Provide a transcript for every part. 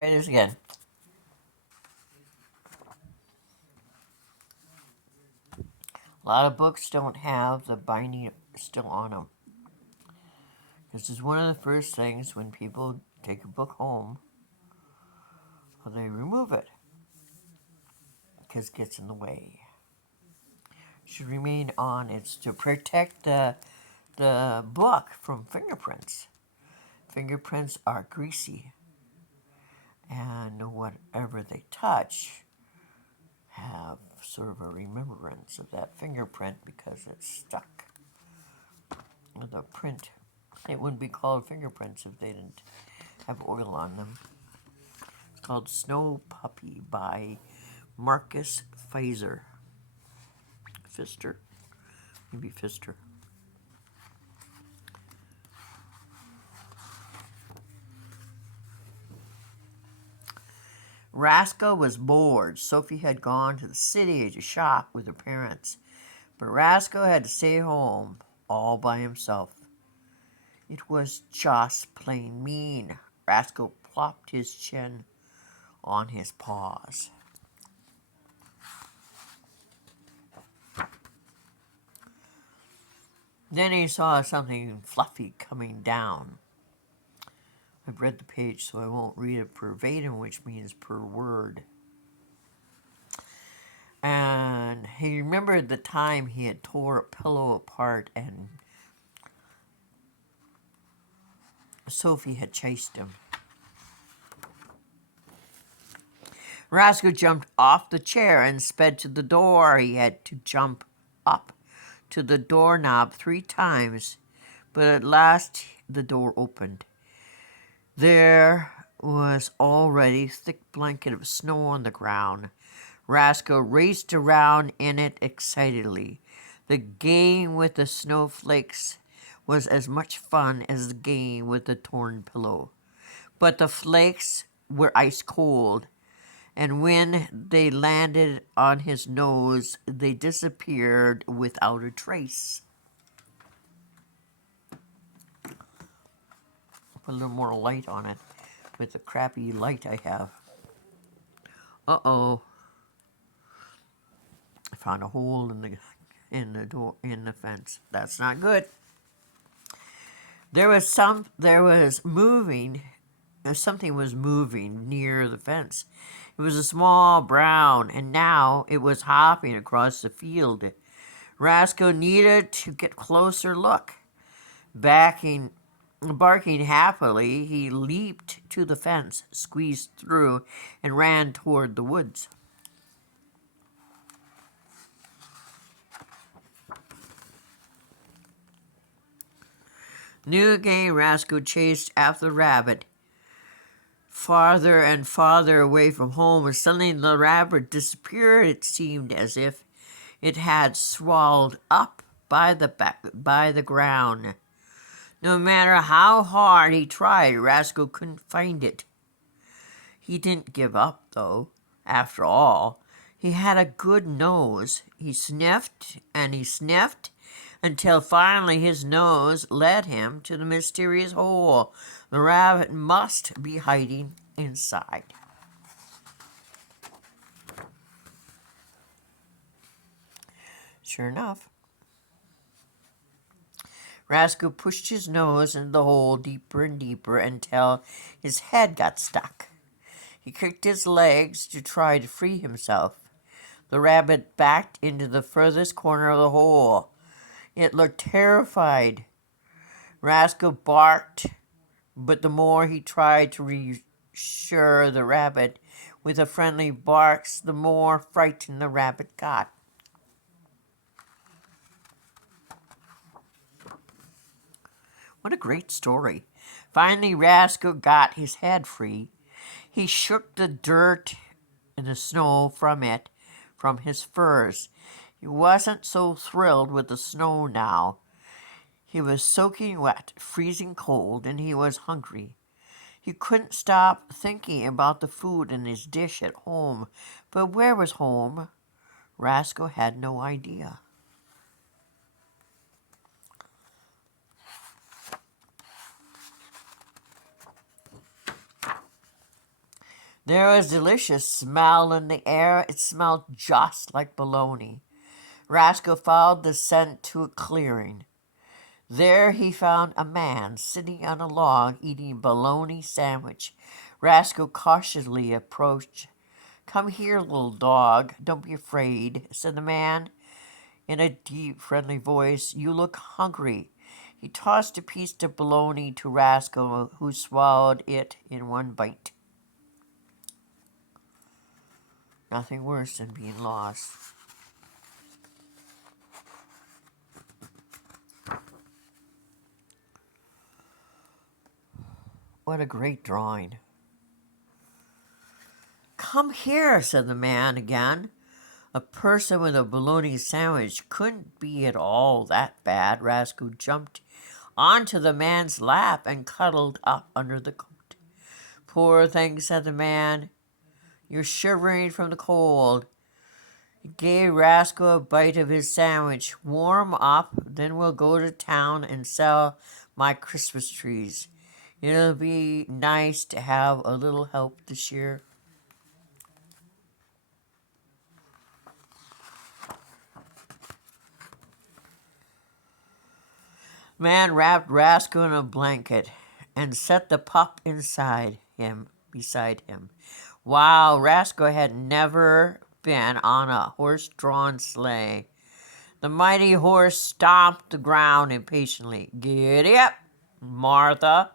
Try this again. A lot of books don't have the binding still on them. This is one of the first things when people take a book home, they remove it because it gets in the way. It should remain on. It's to protect the book from fingerprints. Fingerprints are greasy, and whatever they touch have sort of a remembrance of that fingerprint because it's stuck. The print, it wouldn't be called fingerprints if they didn't have oil on them. It's called Snow Puppy by Marcus Pfister. Maybe Phister. Rascal was bored. Sophie had gone to the city to shop with her parents, but Rascal had to stay home all by himself. It was just plain mean. Rascal plopped his chin on his paws. Then he saw something fluffy coming down. I've read the page, so I won't read it verbatim, which means per word. And he remembered the time he had tore a pillow apart and Sophie had chased him. Rascal jumped off the chair and sped to the door. He had to jump up to the doorknob 3 times, but at last the door opened. There was already a thick blanket of snow on the ground. Rascal raced around in it excitedly. The game with the snowflakes was as much fun as the game with the torn pillow. But the flakes were ice cold, and when they landed on his nose, they disappeared without a trace. Put a little more light on it with the crappy light I have. Uh-oh. I found a hole in the door in the fence. That's not good. Something was moving near the fence. It was a small brown, and now it was hopping across the field. Rascal needed to get a closer look. Barking happily, he leaped to the fence, squeezed through, and ran toward the woods. New again, Rascal chased after the rabbit, farther and farther away from home, and suddenly the rabbit disappeared. It seemed as if it had swallowed up by the ground. No matter how hard he tried, Rascal couldn't find it. He didn't give up, though. After all, he had a good nose. He sniffed and he sniffed until finally his nose led him to the mysterious hole. The rabbit must be hiding inside. Sure enough, Rascal pushed his nose into the hole deeper and deeper until his head got stuck. He kicked his legs to try to free himself. The rabbit backed into the furthest corner of the hole. It looked terrified. Rascal barked, but the more he tried to reassure the rabbit with a friendly barks, the more frightened the rabbit got. What a great story. Finally, Rascal got his head free. He shook the dirt and the snow from his furs. He wasn't so thrilled with the snow now. He was soaking wet, freezing cold, and he was hungry. He couldn't stop thinking about the food in his dish at home. But where was home? Rascal had no idea. There was a delicious smell in the air. It smelled just like bologna. Roscoe followed the scent to a clearing. There he found a man sitting on a log eating a bologna sandwich. Roscoe cautiously approached. "Come here, little dog. Don't be afraid," said the man in a deep, friendly voice. "You look hungry." He tossed a piece of bologna to Roscoe, who swallowed it in one bite. Nothing worse than being lost. What a great drawing. "Come here," said the man again. A person with a bologna sandwich couldn't be at all that bad. Roscoe jumped onto the man's lap and cuddled up under the coat. "Poor thing," said the man. "You're shivering from the cold." He gave Roscoe a bite of his sandwich. "Warm up, then we'll go to town and sell my Christmas trees. It'll be nice to have a little help this year." The man wrapped Roscoe in a blanket and set the pup beside him. Wow, Roscoe had never been on a horse-drawn sleigh. The mighty horse stomped the ground impatiently. "Giddy up, Martha!"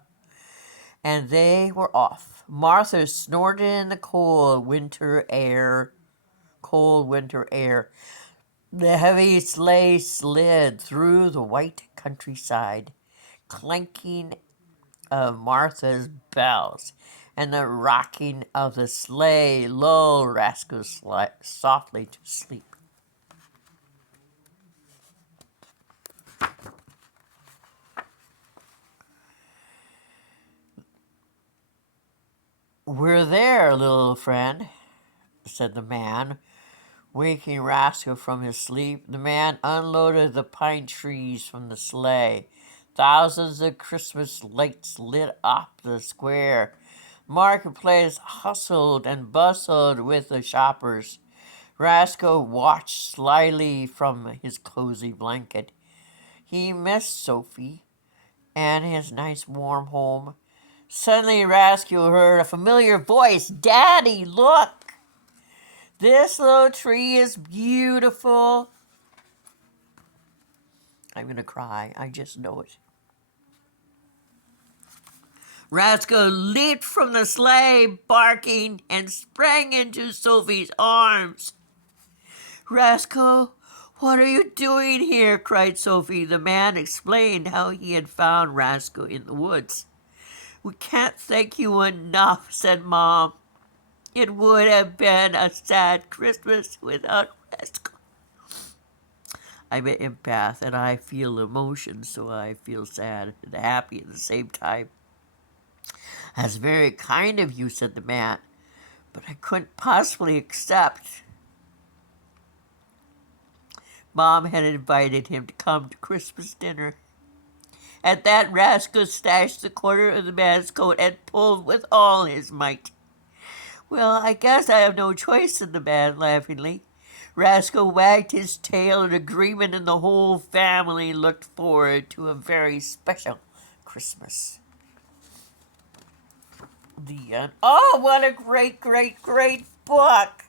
And they were off. Martha snorted in the cold winter air. The heavy sleigh slid through the white countryside, clanking of Martha's bells and the rocking of the sleigh lulled Roscoe softly to sleep. "We're there, little friend," said the man, waking Roscoe from his sleep. The man unloaded the pine trees from the sleigh. Thousands of Christmas lights lit up the square. Marketplace hustled and bustled with the shoppers. Roscoe watched slyly from his cozy blanket. He missed Sophie and his nice warm home. Suddenly Roscoe heard a familiar voice. "Daddy, look! This little tree is beautiful." I'm going to cry. I just know it. Roscoe leaped from the sleigh, barking, and sprang into Sophie's arms. "Roscoe, what are you doing here?" cried Sophie. The man explained how he had found Roscoe in the woods. "We can't thank you enough," said Mom. "It would have been a sad Christmas without Roscoe." I'm an empath and I feel emotions, so I feel sad and happy at the same time. "That's very kind of you," said the man, "but I couldn't possibly accept." Mom had invited him to come to Christmas dinner. At that, Roscoe snatched the corner of the man's coat and pulled with all his might. "Well, I guess I have no choice," said the man laughingly. Roscoe wagged his tail in agreement, and the whole family looked forward to a very special Christmas. The end. Oh, what a great, great, great book!